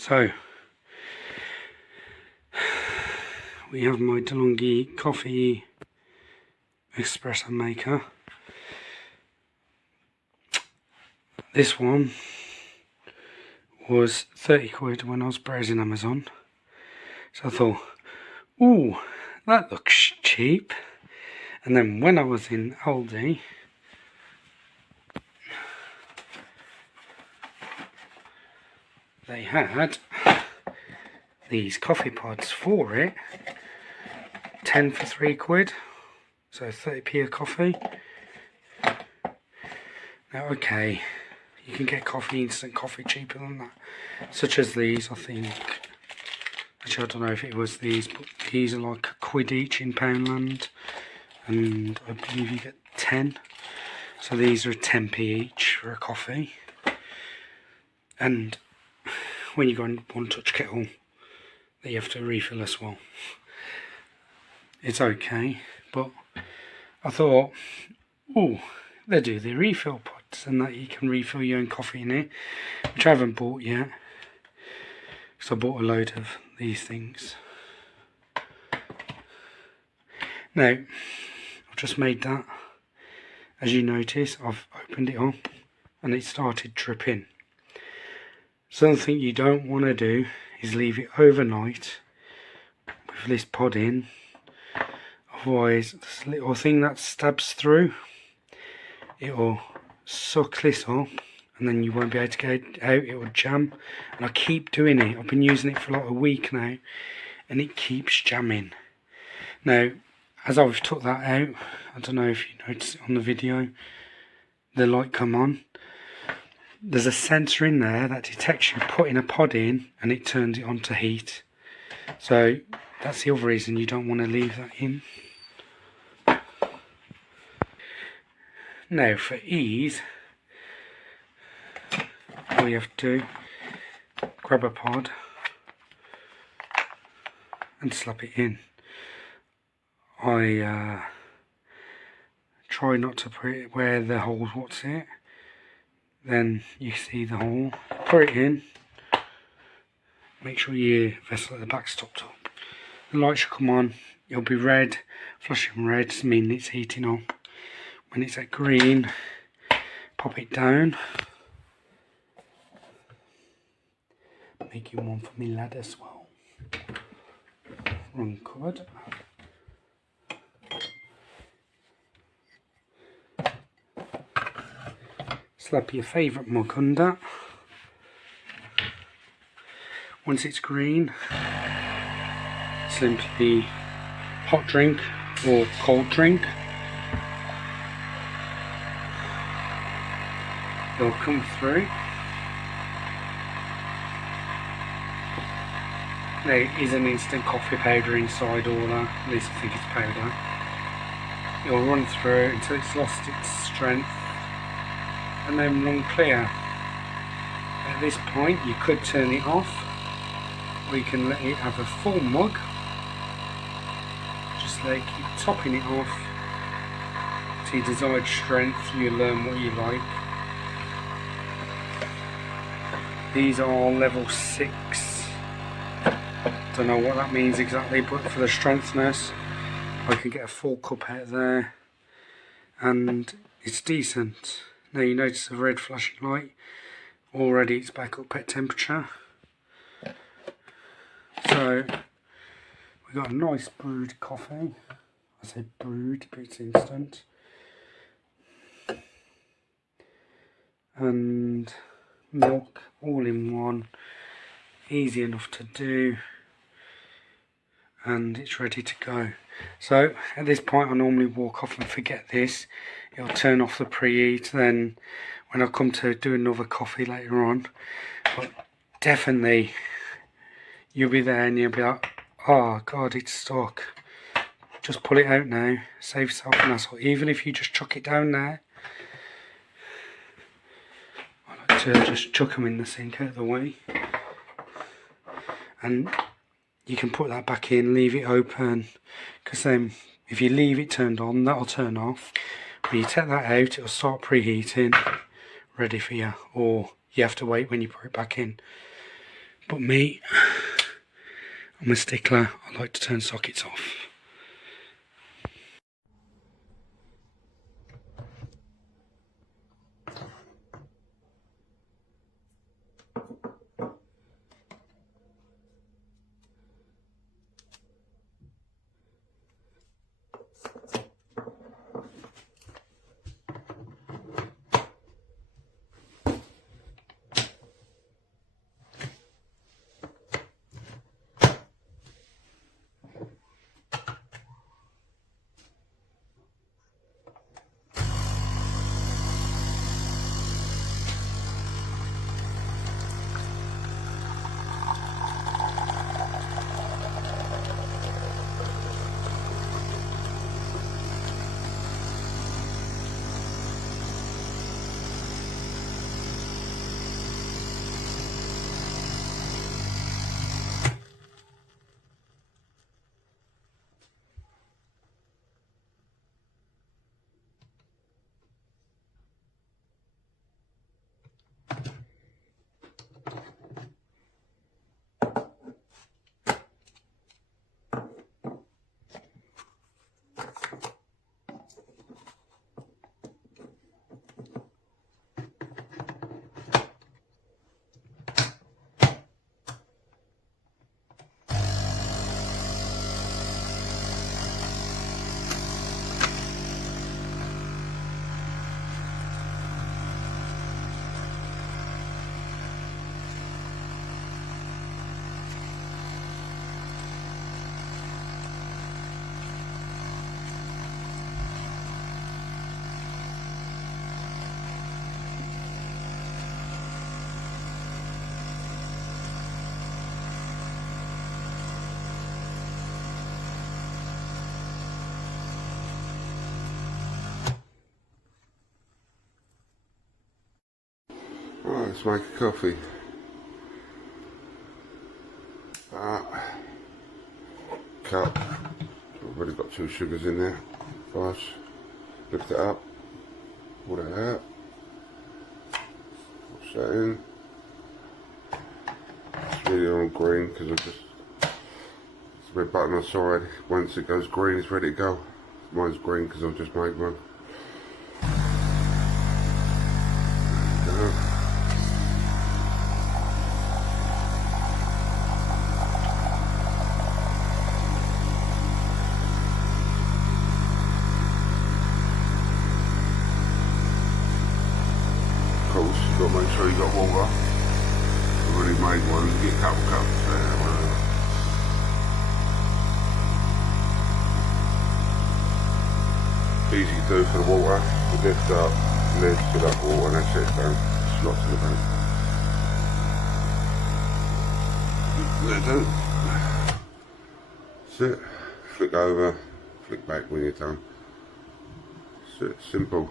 So, we have my DeLonghi coffee espresso maker. This one was 30 quid when I was browsing Amazon. So I thought, ooh, that looks cheap. And then when I was in Aldi, they had these coffee pods for it, 10 for 3 quid, so 30p a coffee. Now okay, you can get instant coffee cheaper than that, such as these. I think, actually I don't know if it was these, but these are like £1 each in Poundland, and I believe you get 10, so these are 10p each for a coffee. And when you go in one touch kettle, that you have to refill as well. It's okay, but I thought, oh, they do the refill pods and that you can refill your own coffee in it, which I haven't bought yet, because I bought a load of these things. Now, I've just made that. As you notice, I've opened it up and it started dripping. Something you don't want to do is leave it overnight with this pod in, otherwise this little thing that stabs through, it will suck this up and then you won't be able to get it out, it will jam. And I keep doing it. I've been using it for like a week now and it keeps jamming. Now, as I've took that out, I don't know if you noticed it on the video, the light come on. There's a sensor in there that detects you putting a pod in and it turns it on to heat. So that's the other reason you don't want to leave that in. Now for ease, all you have to do, grab a pod and slap it in. I try not to put it where the hole's what's it. Then you see the hole, put it in, make sure your vessel at the back's topped up. The light should come on, it'll be red, flashing red, meaning it's heating up. When it's at green, pop it down. Making one for me lad as well. Wrong cupboard. Slap your favourite mug under. Once it's green, simply hot drink or cold drink. It'll come through. There is an instant coffee powder inside all that. At least I think it's powder. It'll run through until it's lost its strength and then run clear. At this point you could turn it off, or you can let it have a full mug. Just like keep topping it off to your desired strength. You learn what you like. These are level 6. Don't know what that means exactly, but for the strengthness I can get a full cup out there and it's decent. Now you notice the red flashing light, already it's back up at temperature. So we got a nice brewed coffee. I say brewed, but it's instant. And milk all in one, easy enough to do, and it's ready to go. So at this point I normally walk off and forget this. It'll turn off the preheat then when I come to do another coffee later on. But definitely you'll be there and you'll be like, oh god, it's stuck. Just pull it out now, save yourself an hassle. Even if you just chuck it down there, I like to just chuck them in the sink out of the way, and you can put that back in, leave it open, because then if you leave it turned on, that'll turn off. When you take that out, it'll start preheating, ready for you, or you have to wait when you put it back in. But me, I'm a stickler. I like to turn sockets off. Right, let's make a coffee. Cup. I've already got 2 sugars in there. Nice. Lift it up. Pull that out. Push that in. It's really on green because it's a red button on the side. Once it goes green, it's ready to go. Mine's green because I've just made one. You've got to make sure you've got water. I've already made one, get a couple cups there. Easy to do for the water. You lift up, lid, fill up water, and that's it, done. Slots in the bank. There, done. That's it. Flick over, flick back when you're done. That's it, simple.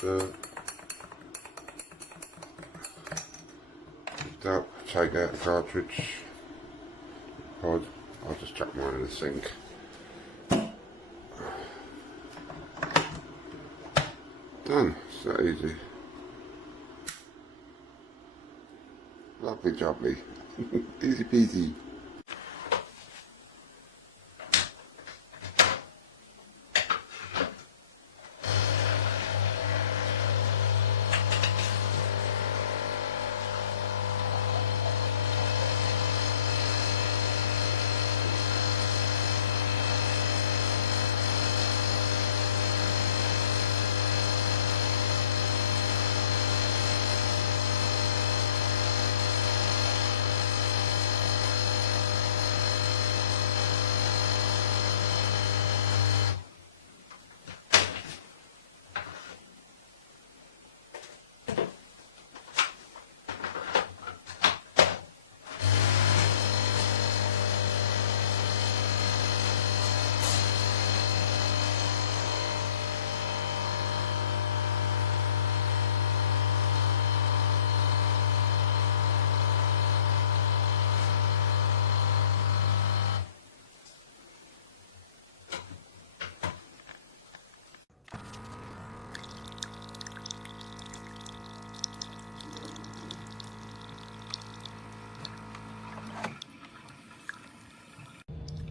Lift up, take out the cartridge pod. I'll just chuck mine in the sink. Done. It's that easy. Lovely jubbly. Easy peasy.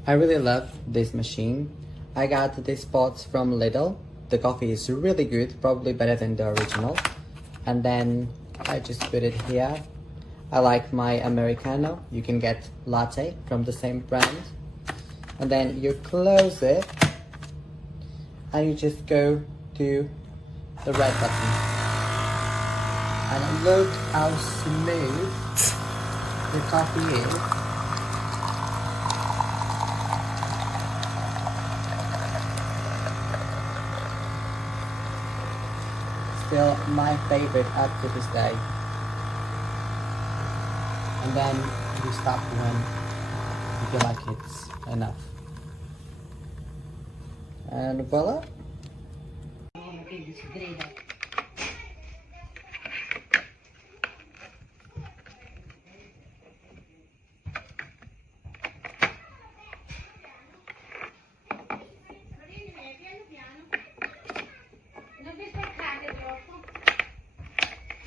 I really love this machine. I got this box from Lidl. The coffee is really good, probably better than the original. And then I just put it here. I like my Americano. You can get latte from the same brand. And then you close it and you just go to the red button. And look how smooth the coffee is. Still my favorite up to this day. And then you stop when you feel like it's enough. And voila!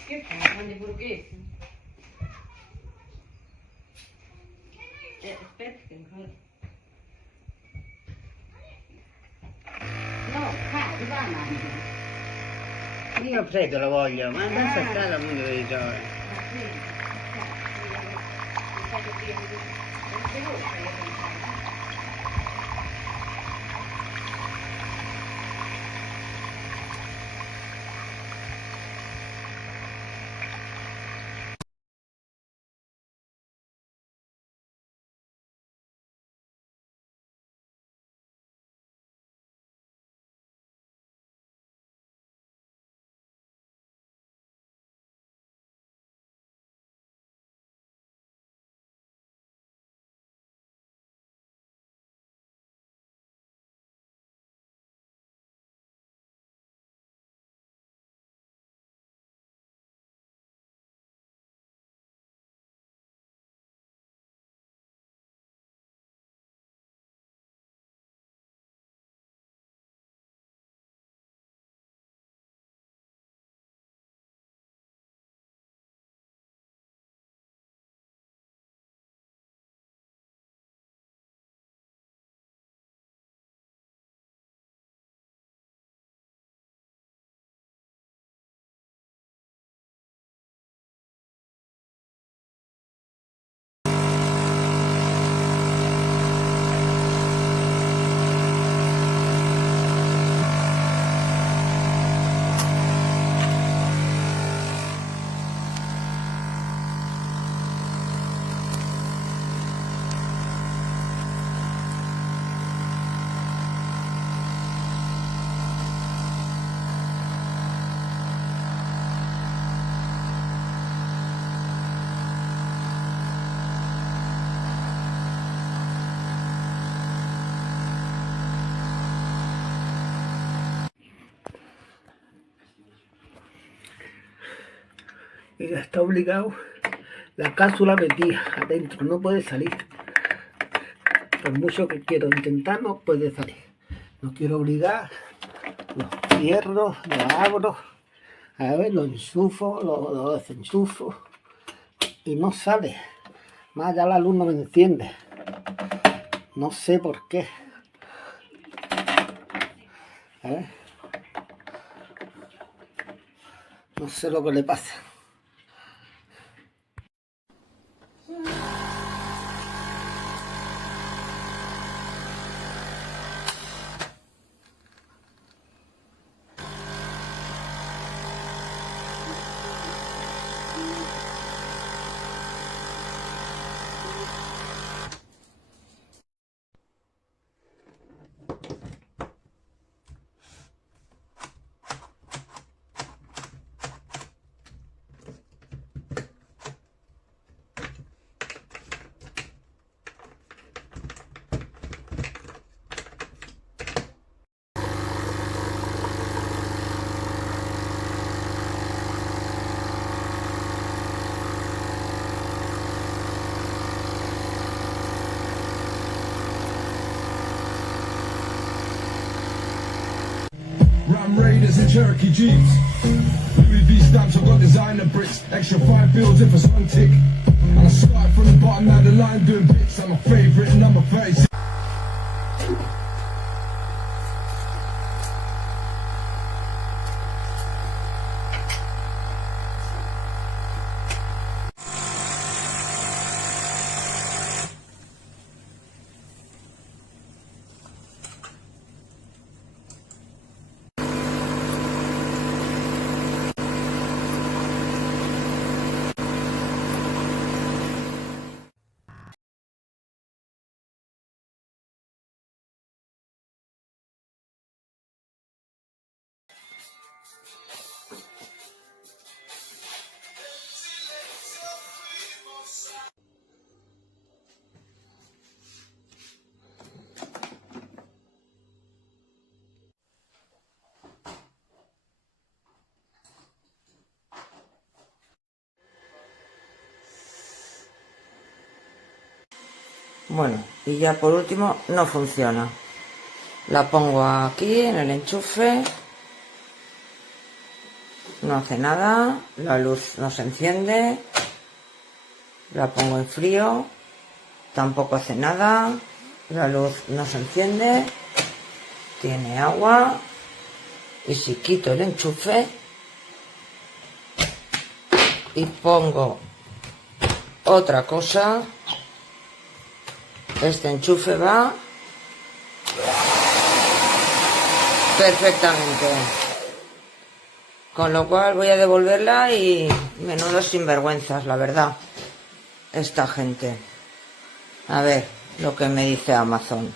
Che fa? Quando è borghese? Aspetta che ancora... No, va avanti. Io freddo lo voglio, ma adesso sta la mondo di giovane. Y ya está obligado, la cápsula metida adentro, no puede salir. Por mucho que quiero intentar, no puede salir. No quiero obligar, lo cierro, lo abro, a ver, lo enchufo, lo desenchufo y no sale. Más ya la luz no me enciende. No sé por qué. A ver. No sé lo que le pasa. Ram Raiders and Cherokee Jeeps. Louis V stamps, I've got designer bricks. Extra 5 bills if it's one tick. And I start from the bottom, now the line doing bits. I'm a favourite number 36. Bueno, y ya por último no funciona. La pongo aquí en el enchufe, no hace nada, la luz no se enciende, la pongo en frío, tampoco hace nada, la luz no se enciende, tiene agua, y si quito el enchufe y pongo otra cosa, este enchufe va perfectamente, con lo cual voy a devolverla. Y menudos sinvergüenzas, la verdad, esta gente. A ver lo que me dice Amazon.